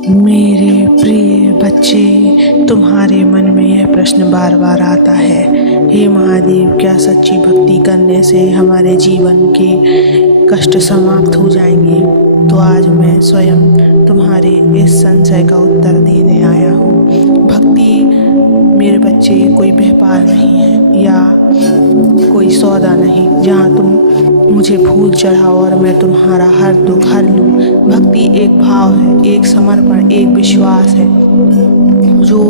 मेरे प्रिय बच्चे, तुम्हारे मन में यह प्रश्न बार बार आता है, हे महादेव, क्या सच्ची भक्ति करने से हमारे जीवन के कष्ट समाप्त हो जाएंगे? तो आज मैं स्वयं तुम्हारे इस संशय का उत्तर देने आया हूँ। भक्ति मेरे बच्चे कोई व्यापार नहीं है या कोई सौदा नहीं जहाँ तुम मुझे फूल चढ़ाओ और मैं तुम्हारा हर दुख हर लूँ। भक्ति एक भाव है, एक समर्पण, एक विश्वास है जो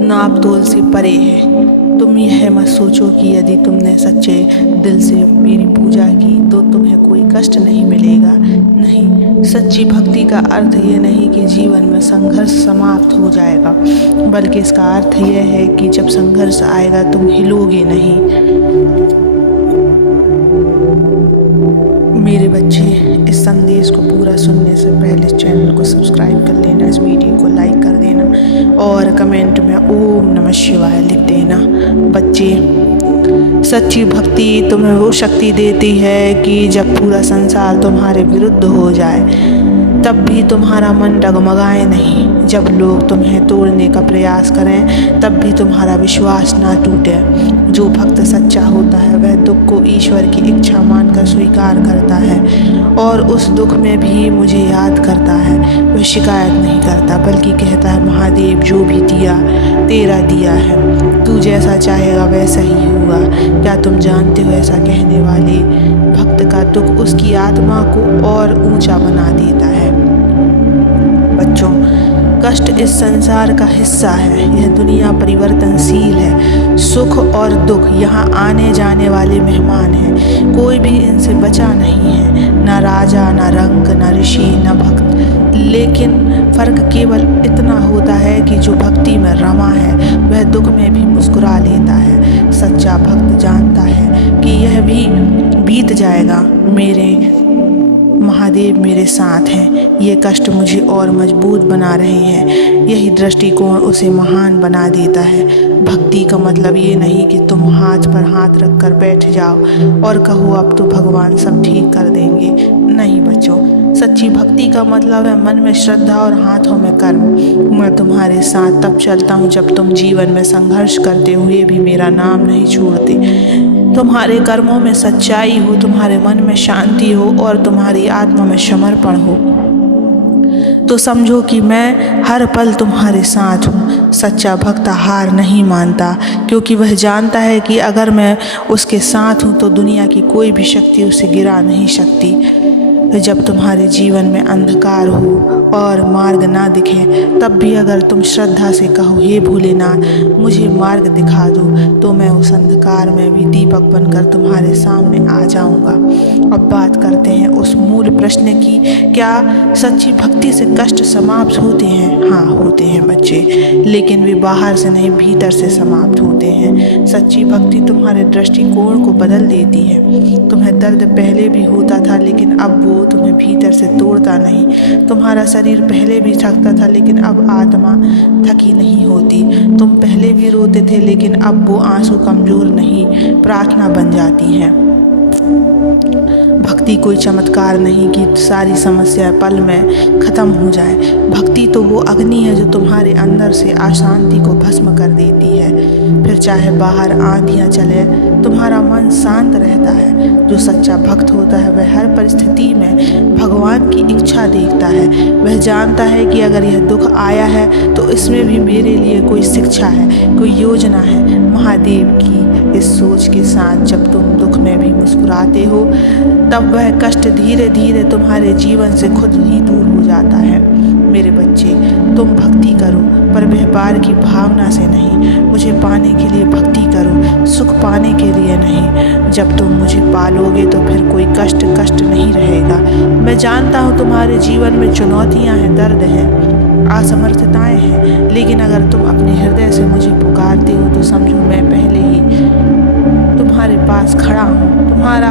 नाप तोल से परे है। तुम यह मत सोचो कि यदि तुमने सच्चे दिल से मेरी पूजा की तो तुम्हें कोई कष्ट नहीं मिलेगा। नहीं, सच्ची भक्ति का अर्थ ये नहीं कि जीवन में संघर्ष समाप्त हो जाएगा, बल्कि इसका अर्थ यह है कि जब संघर्ष आएगा तुम हिलोगे नहीं। मेरे बच्चे, इस संदेश को पूरा सुनने से पहले चैनल को सब्सक्राइब कर लेना, इस वीडियो को लाइक कर देना और कमेंट में ओम नमः शिवाय लिख देना। बच्चे, सच्ची भक्ति तुम्हें वो शक्ति देती है कि जब पूरा संसार तुम्हारे विरुद्ध हो जाए तब भी तुम्हारा मन डगमगाए नहीं। जब लोग तुम्हें तोड़ने का प्रयास करें तब भी तुम्हारा विश्वास ना टूटे। जो भक्त सच्चा होता है वह दुख को ईश्वर की इच्छा मानकर स्वीकार करता है और उस दुख में भी मुझे याद करता है। वह शिकायत नहीं करता बल्कि कहता है, महादेव जो भी दिया तेरा दिया है, तू जैसा चाहेगा वैसा ही होगा। क्या तुम जानते हो, ऐसा कहने वाले भक्त का दुख उसकी आत्मा को और ऊंचा बना देता है। बच्चों, कष्ट इस संसार का हिस्सा है। यह दुनिया परिवर्तनशील है। सुख और दुख यहाँ आने जाने वाले मेहमान हैं। कोई भी इनसे बचा नहीं है, ना राजा, ना रंग, ना ऋषि, ना भक्त। लेकिन फर्क केवल इतना होता है कि जो भक्ति में रमा है वह दुख में भी मुस्कुरा लेता है। सच्चा भक्त जानता है कि यह भी बीत जाएगा। मेरे महादेव मेरे साथ हैं, ये कष्ट मुझे और मजबूत बना रहे हैं। यही दृष्टिकोण उसे महान बना देता है। भक्ति का मतलब ये नहीं कि तुम हाथ पर हाथ रखकर बैठ जाओ और कहो अब तो भगवान सब ठीक कर देंगे। नहीं बच्चों, सच्ची भक्ति का मतलब है मन में श्रद्धा और हाथों में कर्म। मैं तुम्हारे साथ तब चलता हूँ जब तुम जीवन में संघर्ष करते हुए भी मेरा नाम नहीं छोड़ते। तुम्हारे कर्मों में सच्चाई हो, तुम्हारे मन में शांति हो और तुम्हारी आत्मा में समर्पण हो तो समझो कि मैं हर पल तुम्हारे साथ हूँ। सच्चा भक्त हार नहीं मानता क्योंकि वह जानता है कि अगर मैं उसके साथ हूँ तो दुनिया की कोई भी शक्ति उसे गिरा नहीं सकती। जब तुम्हारे जीवन में अंधकार हो और मार्ग ना दिखे तब भी अगर तुम श्रद्धा से कहो, हे भोलेनाथ मुझे मार्ग दिखा दो, तो मैं उस अंधकार में भी दीपक बनकर तुम्हारे सामने आ जाऊंगा। अब बात करते हैं उस मूल प्रश्न की, क्या सच्ची भक्ति से कष्ट समाप्त होते हैं? हाँ होते हैं बच्चे, लेकिन वे बाहर से नहीं भीतर से समाप्त होते हैं। सच्ची भक्ति तुम्हारे दृष्टिकोण को बदल देती है। तुम्हें दर्द पहले भी होता था लेकिन अब वो तुम्हें भीतर से तोड़ता नहीं। तुम्हारा शरीर पहले भी थकता था लेकिन अब आत्मा थकी नहीं होती। तुम पहले भी रोते थे लेकिन अब वो आंसू कमजोर नहीं, प्रार्थना बन जाती है। भक्ति कोई चमत्कार नहीं कि सारी समस्या पल में खत्म हो जाए। भक्ति तो वो अग्नि है जो तुम्हारे अंदर से अशांति को भस्म कर देती है। फिर चाहे बाहर आंधियां चले तुम्हारा मन शांत रहता है। जो सच्चा भक्त होता है वह हर परिस्थिति में भगवान की इच्छा देखता है। वह जानता है कि अगर यह दुख आया है तो इसमें भी मेरे लिए कोई शिक्षा है, कोई योजना है। महादेव की इस सोच के साथ जब तुम दुख में भी मुस्कुराते हो तब वह कष्ट धीरे धीरे तुम्हारे जीवन से खुद ही दूर हो जाता है। मेरे बच्चे, तुम भक्ति करो पर व्यापार की भावना से नहीं। मुझे पाने के लिए भक्ति करो, सुख पाने के लिए नहीं। जब तुम मुझे पालोगे तो फिर कोई कष्ट नहीं रहेगा। मैं जानता हूँ तुम्हारे जीवन में चुनौतियाँ हैं, दर्द है, असमर्थताएं हैं, लेकिन अगर तुम अपने हृदय से मुझे पुकारते हो तो समझो मैं पहले ही तुम्हारे पास खड़ा हूँ। तुम्हारा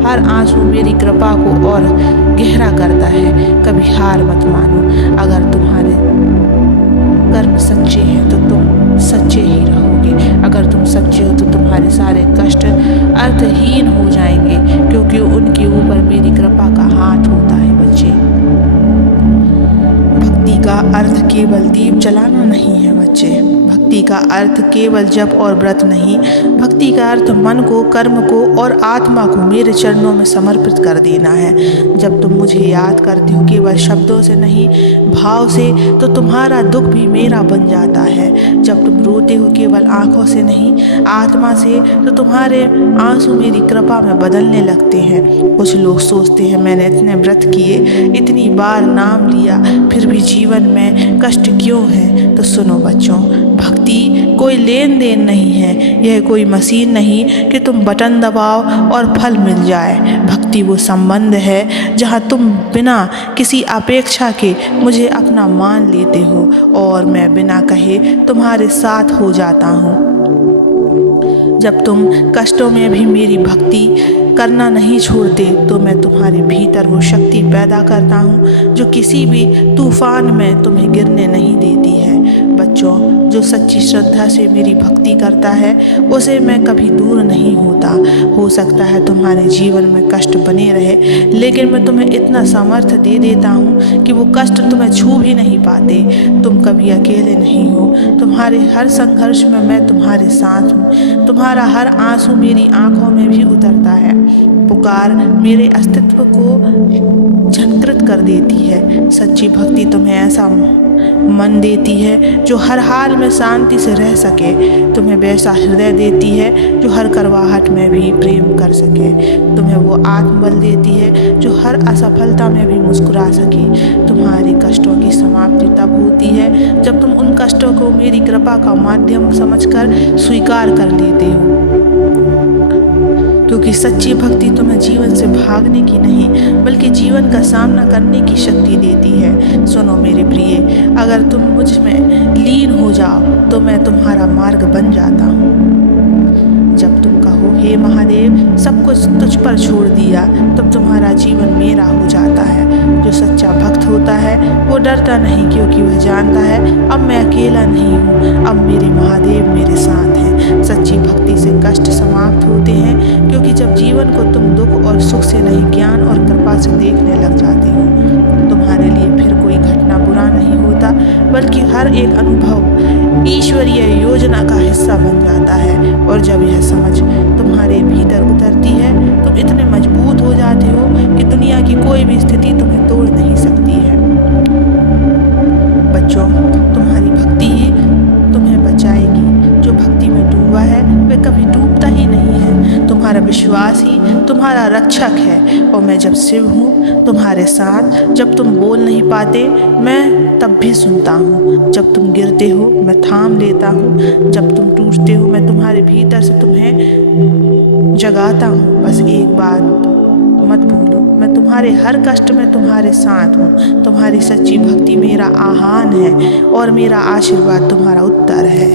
हर आंसू मेरी कृपा को और गहरा करता है। कभी हार मत मानो। अगर तुम्हारे कर्म सच्चे हैं तो तुम सच्चे ही रहोगे। अगर तुम सच्चे हो तो तुम्हारे सारे कष्ट अर्थहीन हो जाएंगे क्योंकि उनके ऊपर मेरी कृपा का हाथ होता है। बच्चे, भक्ति का अर्थ केवल दीप जलाना नहीं है बच्चे। भक्ति का अर्थ केवल जप और व्रत नहीं, भक्ति का अर्थ मन को, कर्म को और आत्मा को मेरे चरणों में समर्पित कर देना है। जब तुम मुझे याद करते हो केवल शब्दों से नहीं, भाव से, तो तुम्हारा दुख भी मेरा बन जाता है। जब तुम रोते हो केवल आंखों से नहीं, आत्मा से, तो तुम्हारे आंसू मेरी कृपा में बदलने लगते हैं। कुछ लोग सोचते हैं मैंने इतने व्रत किए, इतनी बार नाम लिया, फिर भी जीवन में कष्ट क्यों है। तो सुनो बच्चों, भक्ति कोई लेन देन नहीं है, यह कोई मशीन नहीं कि तुम बटन दबाओ और फल मिल जाए। भक्ति वो संबंध है जहाँ तुम बिना किसी अपेक्षा के मुझे अपना मान लेते हो और मैं बिना कहे तुम्हारे साथ हो जाता हूँ। जब तुम कष्टों में भी मेरी भक्ति करना नहीं छोड़ते, तो मैं तुम्हारे भीतर वो शक्ति पैदा करता हूँ जो किसी भी तूफान में तुम्हें गिरने नहीं देती है। बच्चों, जो सच्ची श्रद्धा से मेरी भक्ति करता है उसे मैं कभी दूर नहीं होता। हो सकता है तुम्हारे जीवन में कष्ट बने रहे, लेकिन मैं तुम्हें इतना सामर्थ्य दे देता हूँ कि वो कष्ट तुम्हें छू भी नहीं पाते। तुम कभी अकेले नहीं हो, तुम्हारे हर संघर्ष में मैं तुम्हारे साथ हूँ। तुम्हारा हर आंसू मेरी आंखों में भी उतरता है। पुकार मेरे अस्तित्व को झंकृत कर देती है। सच्ची भक्ति तुम्हें ऐसा मन देती है जो हर हाल में शांति से रह सके, तुम्हें वैसा हृदय देती है जो हर करवाहट में भी प्रेम कर सके, तुम्हें वो आत्मबल देती है जो हर असफलता में भी मुस्कुरा सके। तुम्हारी कष्टों की समाप्ति तब होती है जब तुम उन कष्टों को मेरी कृपा का माध्यम समझकर स्वीकार कर लेते हो, क्योंकि सच्ची भक्ति तुम्हें जीवन से भागने की नहीं बल्कि जीवन का सामना करने की शक्ति देती है। सुनो मेरे प्रिय, अगर तुम मुझ में लीन हो जाओ तो मैं तुम्हारा मार्ग बन जाता हूँ। जब तुम कहो हे महादेव सब कुछ तुझ पर छोड़ दिया, तब तुम्हारा जीवन मेरा हो जाता है। जो सच्चा भक्त होता है वो डरता नहीं, क्योंकि वह जानता है अब मैं अकेला नहीं हूँ, अब मेरे महादेव मेरे साथ हैं। सच्ची भक्ति से कष्ट समाप्त होते हैं, क्योंकि जब जीवन को तुम दुख और सुख से नहीं ज्ञान और कृपा से देखने लग जाते हो, तुम्हारे लिए फिर कोई घटना बुरा नहीं होता, बल्कि हर एक अनुभव ईश्वरीय योजना का हिस्सा बन जाता है। और जब यह समझ तुम्हारे भीतर उतरती है, तुम इतने मजबूत हो जाते हो कि दुनिया की कोई भी स्थिति तुम्हें तोड़ नहीं सकती है। बच्चों, तुम्हारी भक्ति ही तुम्हें बचाएगी। जो भक्ति में डूबा है वह कभी डूबता ही नहीं है। तुम्हारा विश्वास ही तुम्हारा रक्षक है। और मैं जब शिव हूँ तुम्हारे साथ, जब तुम बोल नहीं पाते मैं तब भी सुनता हूँ, जब तुम गिरते हो मैं थाम लेता हूँ, जब तुम टूटते हो मैं तुम्हारे भीतर से तुम्हें जगाता हूँ। बस एक बात मत भूलो, मैं तुम्हारे हर कष्ट में तुम्हारे साथ हूँ। तुम्हारी सच्ची भक्ति मेरा आह्वान है और मेरा आशीर्वाद तुम्हारा उत्तर है।